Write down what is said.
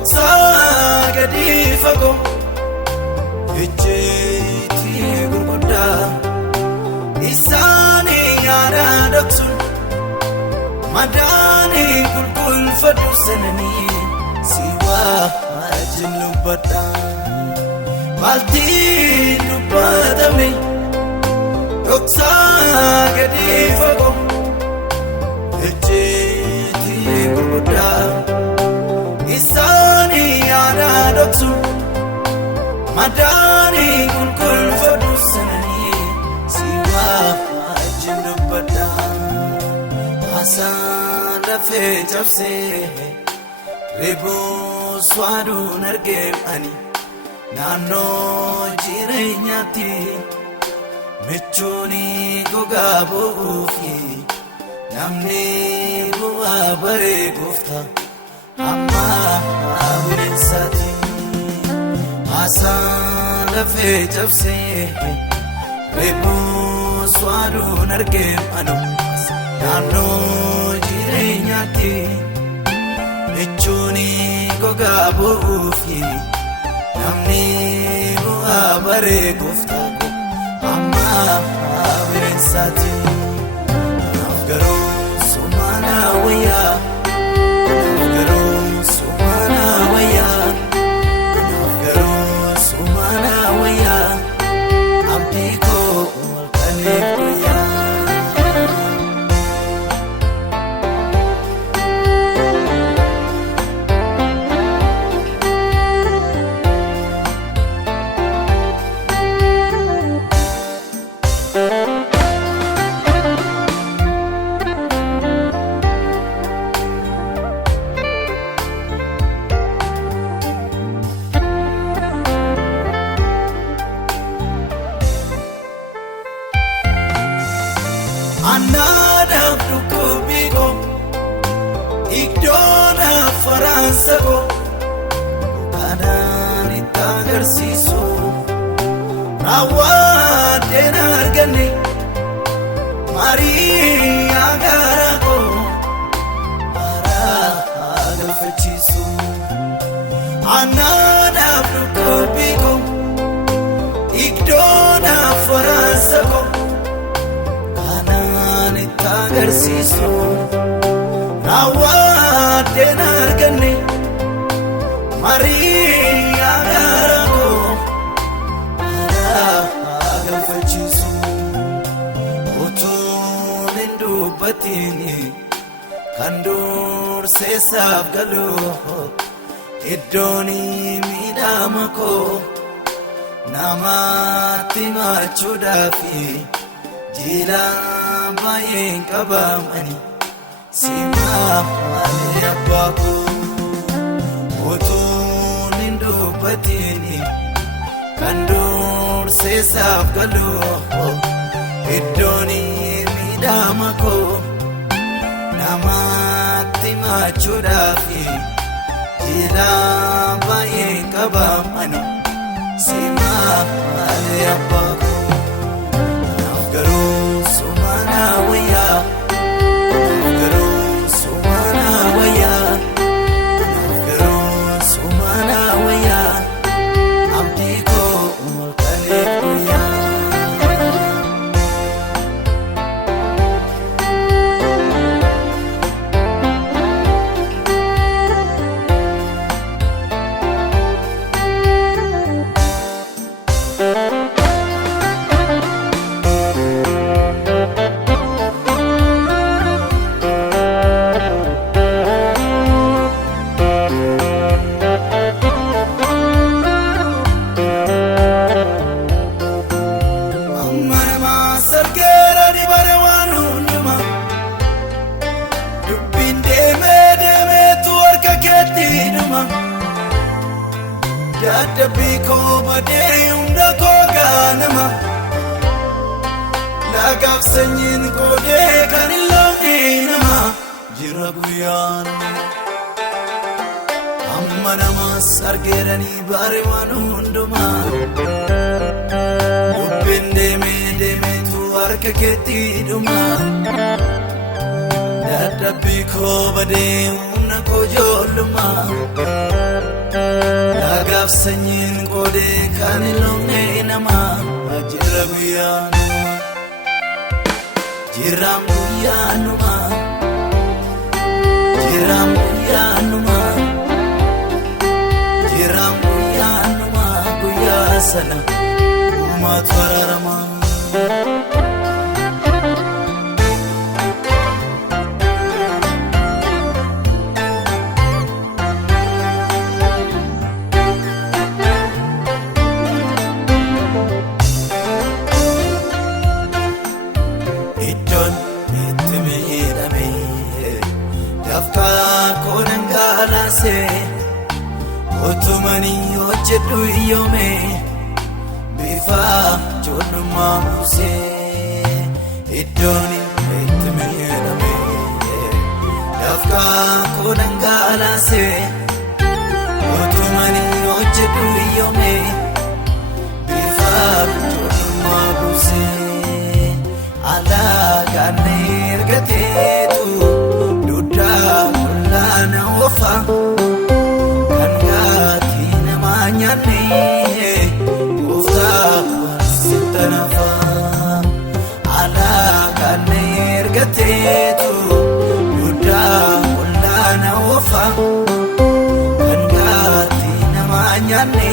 dhoksaa gadi fagoo ejjeetti gurguddaa isaanii yaada dhoksuun madaanii qulqulfadhu sananii si wajjin dubbadha maaltii dubbatame dhoksaa gadi fagoo ejjeetti gurguddaa isaanii yaada dhoksuun madaanii qulqulfadhu sananii si wajjin dubbadha haasaan lafee cabsee reeboo swaaduun argee ani naannoo jireenyaatti michuun gogaa bu'uufi namni bu'aa baree gooftaa amma bineensaati haasaan lafee cabsee reeboo swaaduun argee ani naannoo jireenyaatti michuun gogaa bu'uufi namni bu'aa baree gooftaa amma bineensaati naaf garuu sumaana wayyaa naaf garuu sumaana wayyaa naaf garuu sumaana wayyaa abdii koo halkaniif guyyaa Annaadhaaf dhukkubbii koo iddoodhaaf faraansa koo kanaan itti agarsiisu raawwateen arganne Mariyaa garaa koo haraa galfachiisu annaadhaaf dhukkubbii koo iddoodhaaf faraansa koo agarsiisu raawwateen arganne Mariyaa garaa koo haraa galfachiisu utuun hin dubbatiin kan durseessaaf galu iddoon miidhama koo namatti machuudhaafi jiilaa baay'een qabamani simaafanii abbaa koo utuun hin dubbatiin kan durseessaaf galu iddoon miidhama koo namatti machuudhaafi jiilaa baay'een qabamani simaafanii abbaa koo naaf garuu sumaana wayyaa naaf garuu sumaana wayyaa naaf garuu sumaana wayyaa abdii koo halkaniif guyyaa dadhabbii koo badee hunda koo gaanama lagaaf sanyiin qoodee kan hin loonne nama jira guyyaan amma namas argeeranii baare waan hundumaa dubbiin deemeetu harka keetti dhuma dadhabbii koo badee humna kojooluma Nagaaf sanyiin qoodee kan hin loonne nama Jira guyyaanuma Jiraan guyyaanuma Jiraan guyyaanuma Jiraan guyyaanuma guyyaa sana uumaatu araarama Iddoon itti miidhame dafqaa koodhan gaalaase Otumanii hojjedhu iyyoome bifa ijoollummaa buusee Iddoon itti miidhame dafqaa koodhan gaalaase Otumanii hojjedhu iyyoome bifa ijoollummaa buusee Alagaan ergateetu duddaa qullaana ofa kan gaatii namaa nyaanne gooftaa warsitta nafa. Alagaan ergateetu duddaa qullaana ofa kan gaatii namaa nyaanne.